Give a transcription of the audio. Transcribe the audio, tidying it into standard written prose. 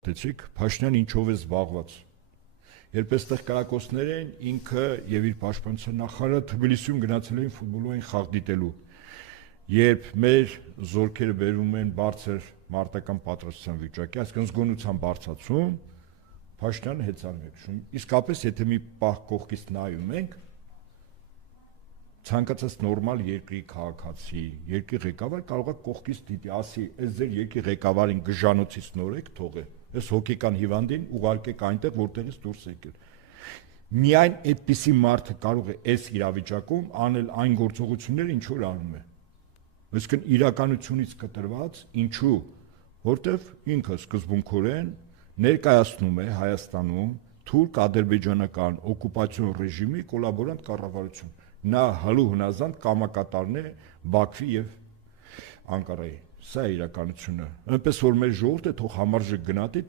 Տեսիք, Փաշինյան ինչով է զբաղված։ Երբ այստեղ կրակոցներ են, ինքը եւ իր պաշտպանության նախարարը Թբիլիսիում գնացել էին ֆուտբոլային խաղ դիտելու։ Երբ մեր զորքերը բերում են բարձր մարտական պատրաստության վիճակի, այսինքն զգոնության բարձրացում, Փաշինյանը հեծանում է քշում։ Իսկապես, եթե մի պահ կողքից նայում ենք, ցանկացած նորմալ երկրի քաղաքացի, երկրի ղեկավար կարող է կողքից դիտի, ասի, այս ձեր երկրի ղեկավարին գժանոցից նորեք թողե, այս հոգեկան հիվանդին ուղարկեք այնտեղ, որտեղից դուրս եկել։ Միայն այդպիսի մարդը կարող է այս իրավիճակում անել այն գործողությունները, ինչ որ անում է։ Այսինքն իրականությունից կտրված, ինչու, որտեվ ինքը սկզբունքորեն ներկայացնում է Հայաստանում թուրք-ադրբեջանական օկուպացիոն ռեժիմի կոլաբորանտ կառավարություն։ Նա հալու հնազանդ կամակատարն է Բաքվի եւ Անկարայի։ Սա է իրականությունը։ Այնպես որ մեր ժողովուրդը թող համարժեք գնահատի